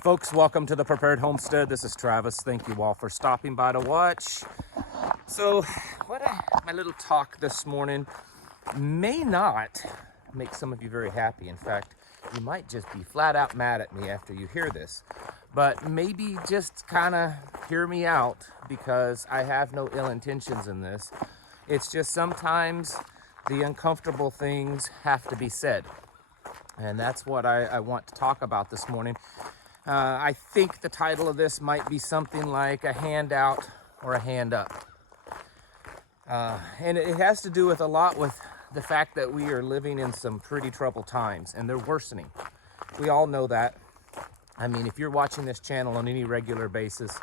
Folks, welcome to the Prepared Homestead. This is Travis. Thank you all for stopping by to watch. So, my little talk this morning may not make some of you very happy. In fact, you might just be flat out mad at me after you hear this. But maybe just kind of hear me out, because I have no ill intentions in this. It's just sometimes the uncomfortable things have to be said. And that's what I want to talk about this morning. I think the title of this might be something like a handout or a hand up. And it has to do with a lot with the fact that we are living in some pretty troubled times, and they're worsening. We all know that. I mean, if you're watching this channel on any regular basis,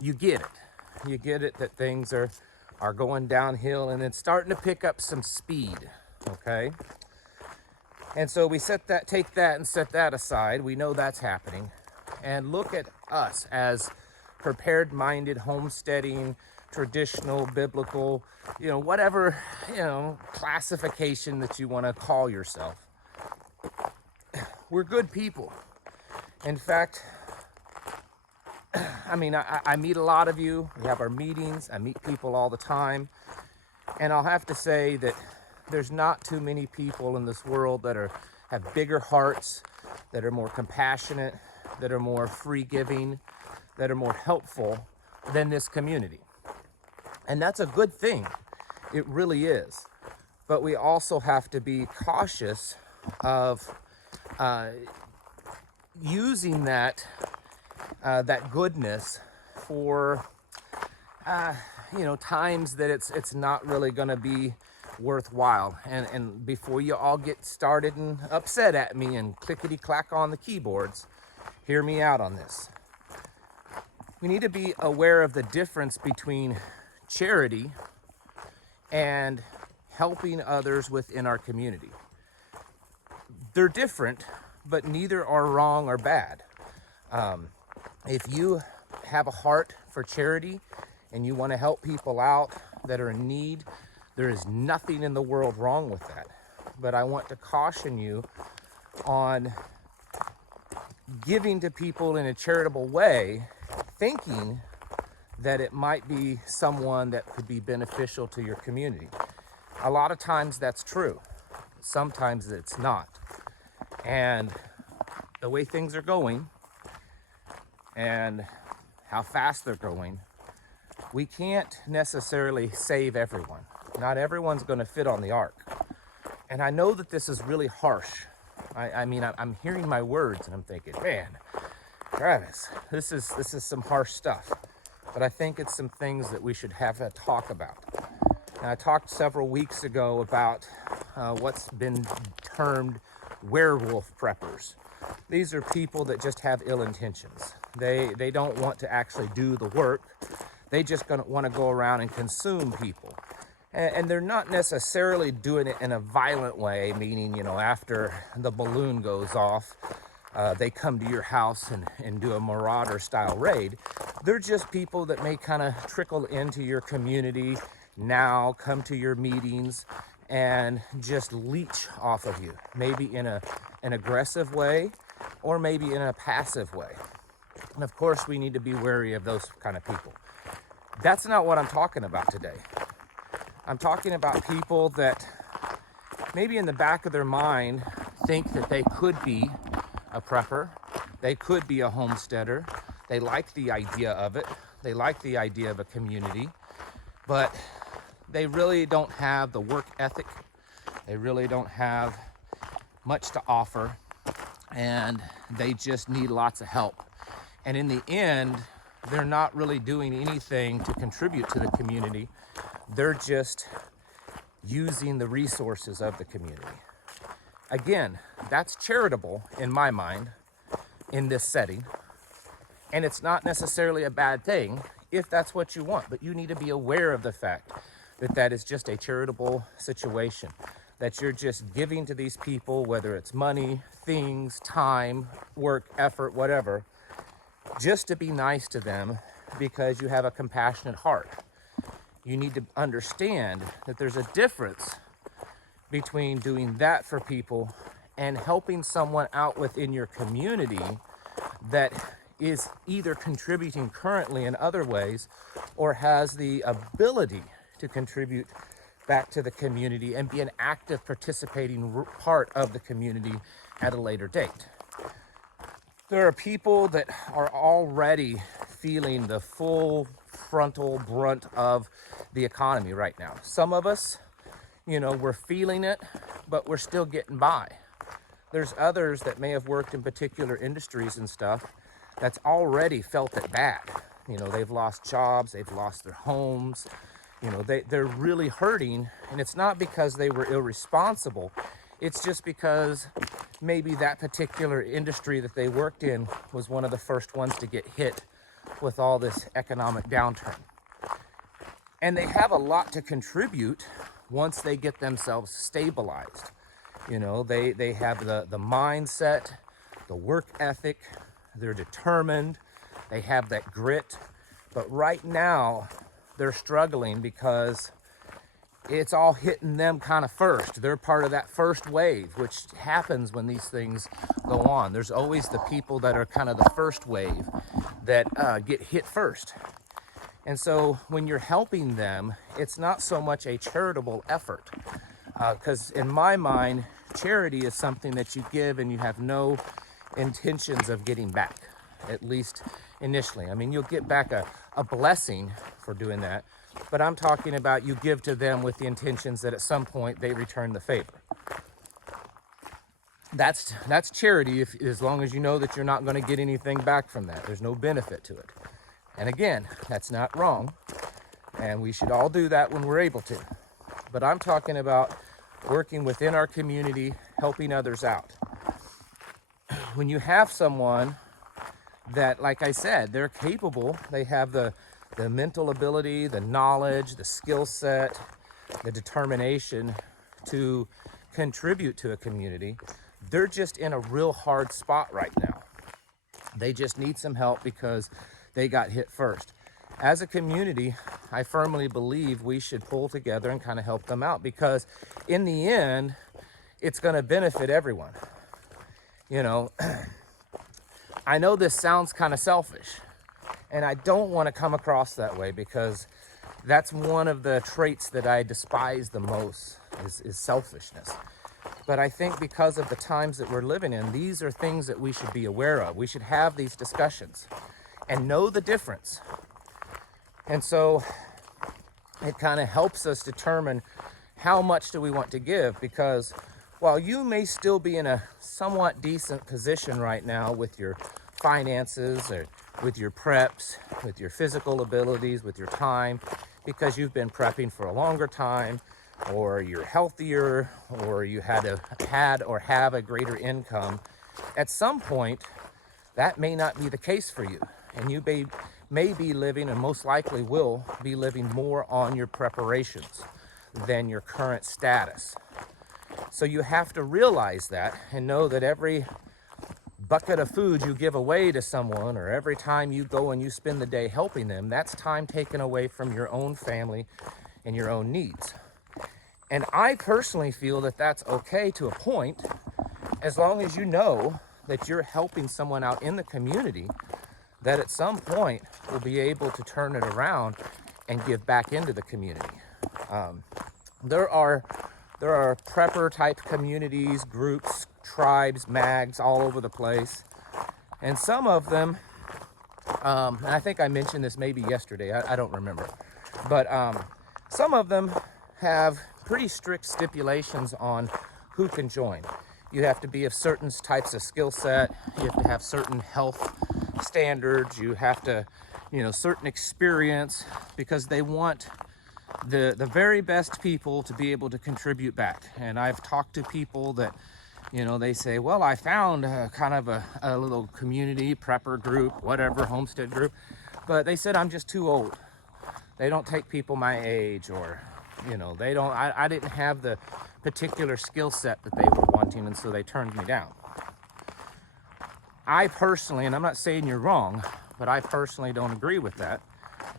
you get it. You get it that things are going downhill and it's starting to pick up some speed, okay? And so we take that and set that aside. We know that's happening. And look at us as prepared-minded, homesteading, traditional, biblical, whatever, classification that you want to call yourself. We're good people. In fact, I meet a lot of you. We have our meetings. I meet people all the time. And I'll have to say that there's not too many people in this world that have bigger hearts, that are more compassionate, that are more free-giving, that are more helpful than this community. And that's a good thing. It really is. But we also have to be cautious of using that goodness for times that it's not really going to be worthwhile. And before you all get started and upset at me and clickety clack on the keyboards, hear me out on this. We need to be aware of the difference between charity and helping others within our community. They're different, but neither are wrong or bad. If you have a heart for charity and you want to help people out that are in need, there is nothing in the world wrong with that. But I want to caution you on giving to people in a charitable way, thinking that it might be someone that could be beneficial to your community. A lot of times that's true. Sometimes it's not. And the way things are going and how fast they're going, we can't necessarily save everyone. Not everyone's going to fit on the ark. And I know that this is really harsh. I'm hearing my words and I'm thinking, man, Travis, this is some harsh stuff. But I think it's some things that we should have a talk about. And I talked several weeks ago about what's been termed werewolf preppers. These are people that just have ill intentions. They don't want to actually do the work. They just want to go around and consume people. And they're not necessarily doing it in a violent way, meaning, after the balloon goes off, they come to your house and do a marauder style raid. They're just people that may kind of trickle into your community now, come to your meetings, and just leech off of you, maybe in an aggressive way or maybe in a passive way. And of course, we need to be wary of those kind of people. That's not what I'm talking about today. I'm talking about people that maybe in the back of their mind think that they could be a prepper, they could be a homesteader, they like the idea of it, they like the idea of a community, but they really don't have the work ethic, they really don't have much to offer, and they just need lots of help. And in the end, they're not really doing anything to contribute to the community. They're just using the resources of the community. Again, that's charitable in my mind in this setting. And it's not necessarily a bad thing if that's what you want, but you need to be aware of the fact that that is just a charitable situation, that you're just giving to these people, whether it's money, things, time, work, effort, whatever, just to be nice to them because you have a compassionate heart. You need to understand that there's a difference between doing that for people and helping someone out within your community that is either contributing currently in other ways or has the ability to contribute back to the community and be an active participating part of the community at a later date. There are people that are already feeling the full frontal brunt of the economy right now. Some of us, we're feeling it, but we're still getting by. There's others that may have worked in particular industries and stuff that's already felt it bad. They've lost jobs, they've lost their homes, they're really hurting, and it's not because they were irresponsible. It's just because maybe that particular industry that they worked in was one of the first ones to get hit with all this economic downturn. And they have a lot to contribute once they get themselves stabilized. They have the mindset, the work ethic, they're determined, they have that grit. But right now, they're struggling because it's all hitting them kind of first. They're part of that first wave, which happens when these things go on. There's always the people that are kind of the first wave that get hit first. And so when you're helping them, it's not so much a charitable effort. Because in my mind, charity is something that you give and you have no intentions of getting back, at least initially. I mean, you'll get back a blessing for doing that, but I'm talking about you give to them with the intentions that at some point they return the favor. That's charity, as long as you know that you're not going to get anything back from that. There's no benefit to it. And again, that's not wrong, and we should all do that when we're able to. But I'm talking about working within our community, helping others out. When you have someone that, like I said, they're capable, they have the mental ability, the knowledge, the skill set, the determination to contribute to a community, they're just in a real hard spot right now. They just need some help because they got hit first. As a community, I firmly believe we should pull together and kind of help them out, because in the end, it's going to benefit everyone. I know this sounds kind of selfish, and I don't want to come across that way, because that's one of the traits that I despise the most is selfishness. But I think because of the times that we're living in, these are things that we should be aware of. We should have these discussions and know the difference. And so it kind of helps us determine how much do we want to give, because while you may still be in a somewhat decent position right now with your finances or with your preps, with your physical abilities, with your time, because you've been prepping for a longer time, or you're healthier, or you had or have a greater income, at some point that may not be the case for you, and you may be living, and most likely will be living, more on your preparations than your current status. So you have to realize that and know that every bucket of food you give away to someone, or every time you go and you spend the day helping them, that's time taken away from your own family and your own needs. And I personally feel that that's okay to a point, as long as you know that you're helping someone out in the community that at some point will be able to turn it around and give back into the community. There are prepper type communities, groups, tribes, mags all over the place. And some of them, and I think I mentioned this maybe yesterday, I don't remember. But some of them have pretty strict stipulations on who can join. You have to be of certain types of skill set. You have to have certain health standards. You have to, certain experience, because they want the very best people to be able to contribute back. And I've talked to people that, they say, well, I found kind of a little community prepper group, whatever, homestead group, but they said I'm just too old. They don't take people my age, or they don't, I didn't have the particular skill set that they were wanting, and so they turned me down. I personally, and I'm not saying you're wrong, but I personally don't agree with that,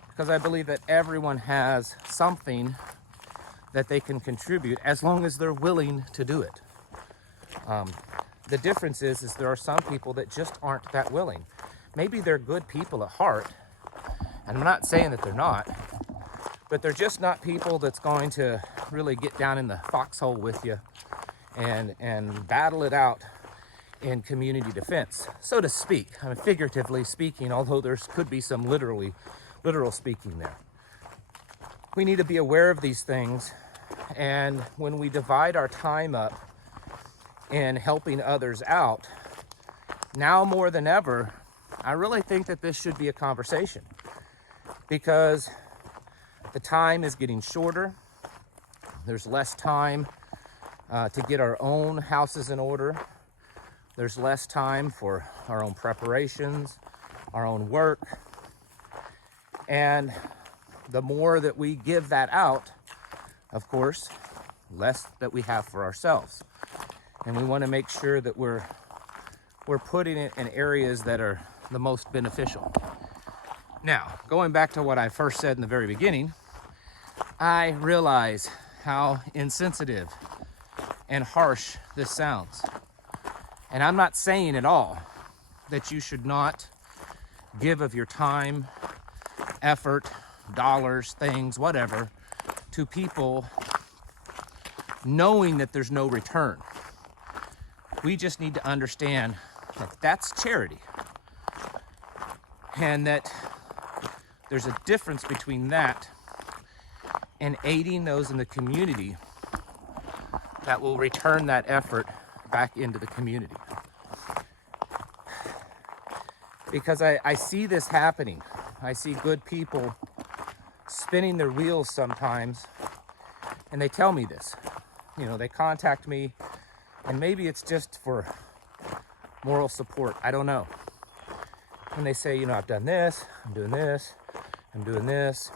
because I believe that everyone has something that they can contribute as long as they're willing to do it. The difference is there are some people that just aren't that willing. maybe they're good people at heart, and I'm not saying that they're not, but they're just not people that's going to really get down in the foxhole with you and battle it out in community defense, so to speak. I mean, figuratively speaking, although there could be some literal speaking there. We need to be aware of these things, and when we divide our time up in helping others out, now more than ever, I really think that this should be a conversation, because the time is getting shorter. There's less time to get our own houses in order. There's less time for our own preparations, our own work. And the more that we give that out, of course, less that we have for ourselves. And we want to make sure that we're putting it in areas that are the most beneficial. Now, going back to what I first said in the very beginning, I realize how insensitive and harsh this sounds. And I'm not saying at all that you should not give of your time, effort, dollars, things, whatever, to people knowing that there's no return. We just need to understand that that's charity, and that there's a difference between that and aiding those in the community that will return that effort back into the community. Because I see this happening. I see good people spinning their wheels sometimes, and they tell me this. You know, they contact me, and maybe it's just for moral support. I don't know. And they say, you know, I've done this, I'm doing this, I'm doing this.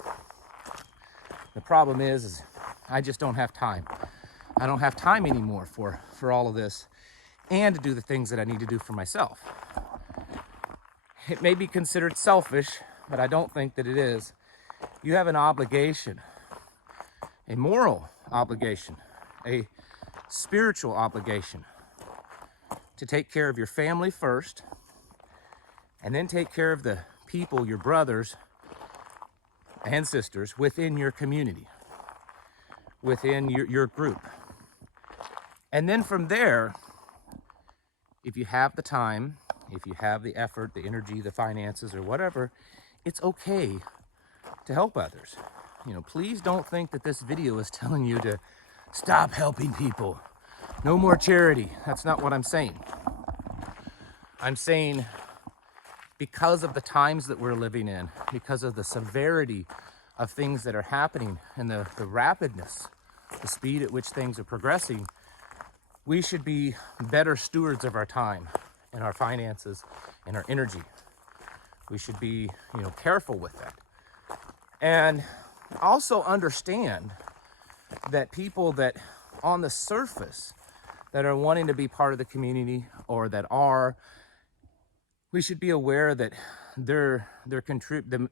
The problem is I just don't have time. I don't have time anymore for all of this, and to do the things that I need to do for myself. It may be considered selfish, but I don't think that it is. You have an obligation, a moral obligation, a spiritual obligation to take care of your family first, and then take care of the people, your brothers and sisters within your community, within your group. And then from there, if you have the time, if you have the effort, the energy, the finances, or whatever, it's okay to help others. You know, please don't think that this video is telling you to stop helping people. No more charity. That's not what I'm saying. I'm saying because of the times that we're living in, because of the severity of things that are happening and the rapidness, the speed at which things are progressing, we should be better stewards of our time and our finances and our energy. We should be, you know, careful with that. And also understand that people that on the surface that are wanting to be part of the community, or that are, we should be aware that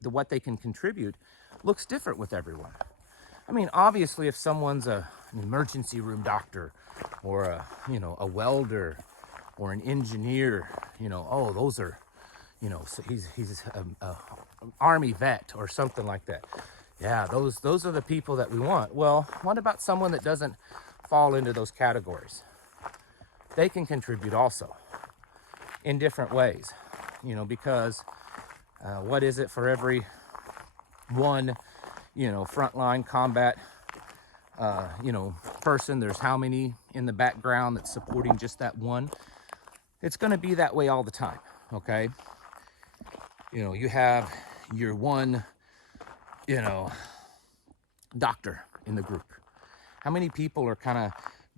what they can contribute looks different with everyone. I mean, obviously, if someone's an emergency room doctor, or a welder, or an engineer, oh, those are, so he's a Army vet or something like that. Yeah, those are the people that we want. Well, what about someone that doesn't fall into those categories? They can contribute also in different ways, because what is it for every one, frontline combat, person, there's how many in the background that's supporting just that one? It's going to be that way all the time, okay? You have your one, doctor in the group. How many people are kind of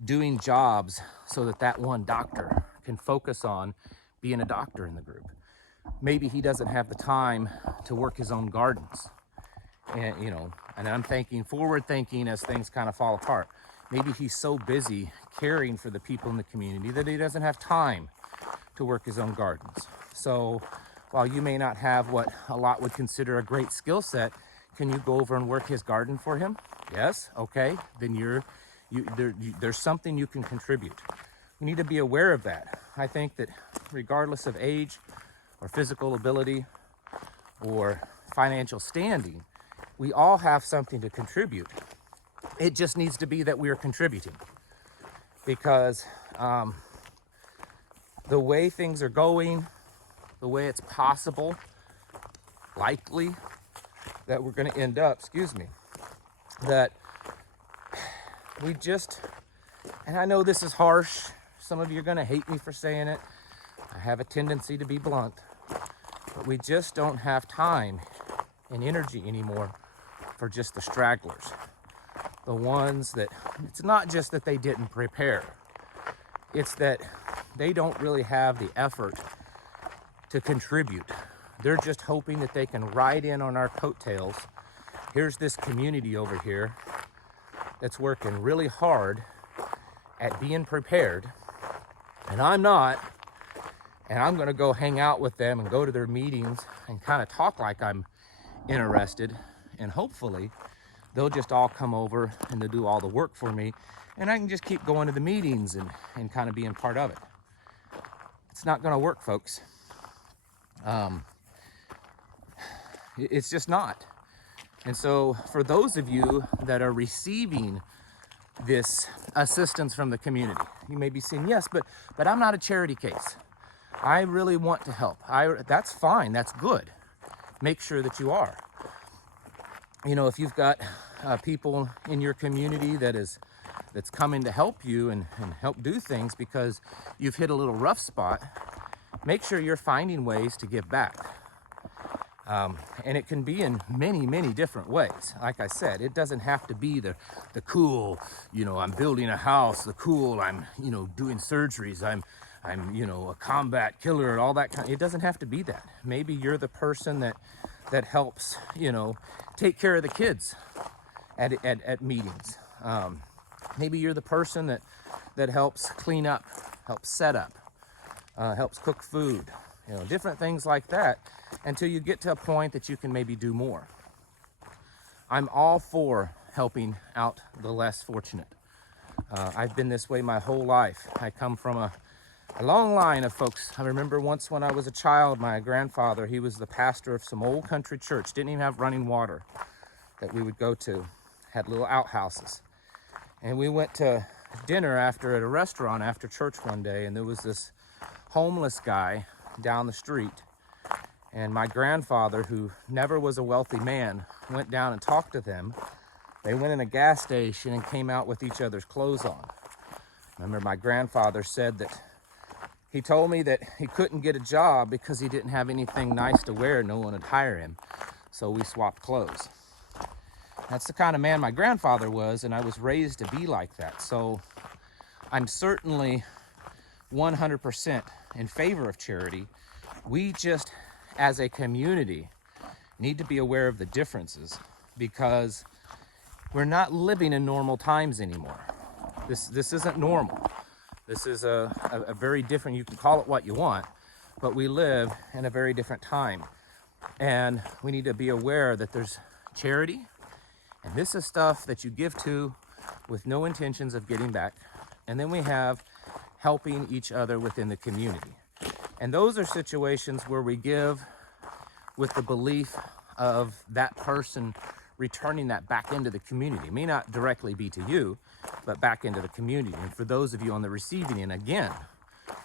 doing jobs so that that one doctor can focus on being a doctor in the group? Maybe he doesn't have the time to work his own gardens. And, and I'm forward thinking as things kind of fall apart. Maybe he's so busy caring for the people in the community that he doesn't have time to work his own gardens. So while you may not have what a lot would consider a great skill set, can you go over and work his garden for him? Yes, okay, then there's something you can contribute. We need to be aware of that. I think that regardless of age, or physical ability or financial standing. We all have something to contribute. It just needs to be that we are contributing, because the way things are going, the way it's possible, likely, that we're going to end up, that we just, and I know this is harsh, some of you are going to hate me for saying it, I have a tendency to be blunt, but we just don't have time and energy anymore for just the stragglers. The ones that, it's not just that they didn't prepare, it's that they don't really have the effort to contribute. They're just hoping that they can ride in on our coattails. Here's this community over here that's working really hard at being prepared, and I'm not, and I'm gonna go hang out with them and go to their meetings and kind of talk like I'm interested, and hopefully they'll just all come over and they'll do all the work for me, and I can just keep going to the meetings and kind of being part of it. It's not gonna work, folks. It's just not. And so for those of you that are receiving this assistance from the community, you may be saying, yes, but I'm not a charity case. I really want to help. That's fine, that's good. Make sure that you are. You know, if you've got people in your community that's coming to help you and help do things because you've hit a little rough spot, make sure you're finding ways to give back. And it can be in many, many different ways. Like I said, it doesn't have to be the cool, you know, I'm building a house, the cool, I'm, you know, doing surgeries, I'm, you know, a combat killer, all that kind. It doesn't have to be that. Maybe you're the person that helps, you know, take care of the kids at meetings. Maybe you're the person that helps clean up, helps set up, helps cook food, you know, different things like that, until you get to a point that you can maybe do more. I'm all for helping out the less fortunate. I've been this way my whole life. I come from a long line of folks. I remember once when I was a child, my grandfather, he was the pastor of some old country church, didn't even have running water that we would go to, had little outhouses. And we went to dinner at a restaurant after church one day, and there was this homeless guy down the street. And my grandfather, who never was a wealthy man, went down and talked to them. They went in a gas station and came out with each other's clothes on. I remember my grandfather said that he told me that he couldn't get a job because he didn't have anything nice to wear. No one would hire him. So we swapped clothes. That's the kind of man my grandfather was, and I was raised to be like that. So I'm certainly 100% in favor of charity. We just, as a community, need to be aware of the differences, because we're not living in normal times anymore. This isn't normal. This is a very different, you can call it what you want, but we live in a very different time. And we need to be aware that there's charity, and this is stuff that you give to with no intentions of getting back. And then we have helping each other within the community. And those are situations where we give with the belief of that person returning that back into the community. It may not directly be to you, but back into the community. And for those of you on the receiving end, again,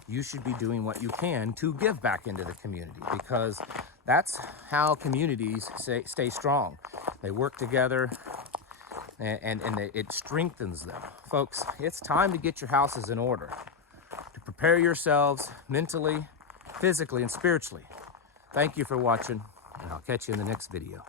you should be doing what you can to give back into the community, because that's how communities stay strong. They work together, and it strengthens them. Folks, it's time to get your houses in order, to prepare yourselves mentally, physically, and spiritually. Thank you for watching, and I'll catch you in the next video.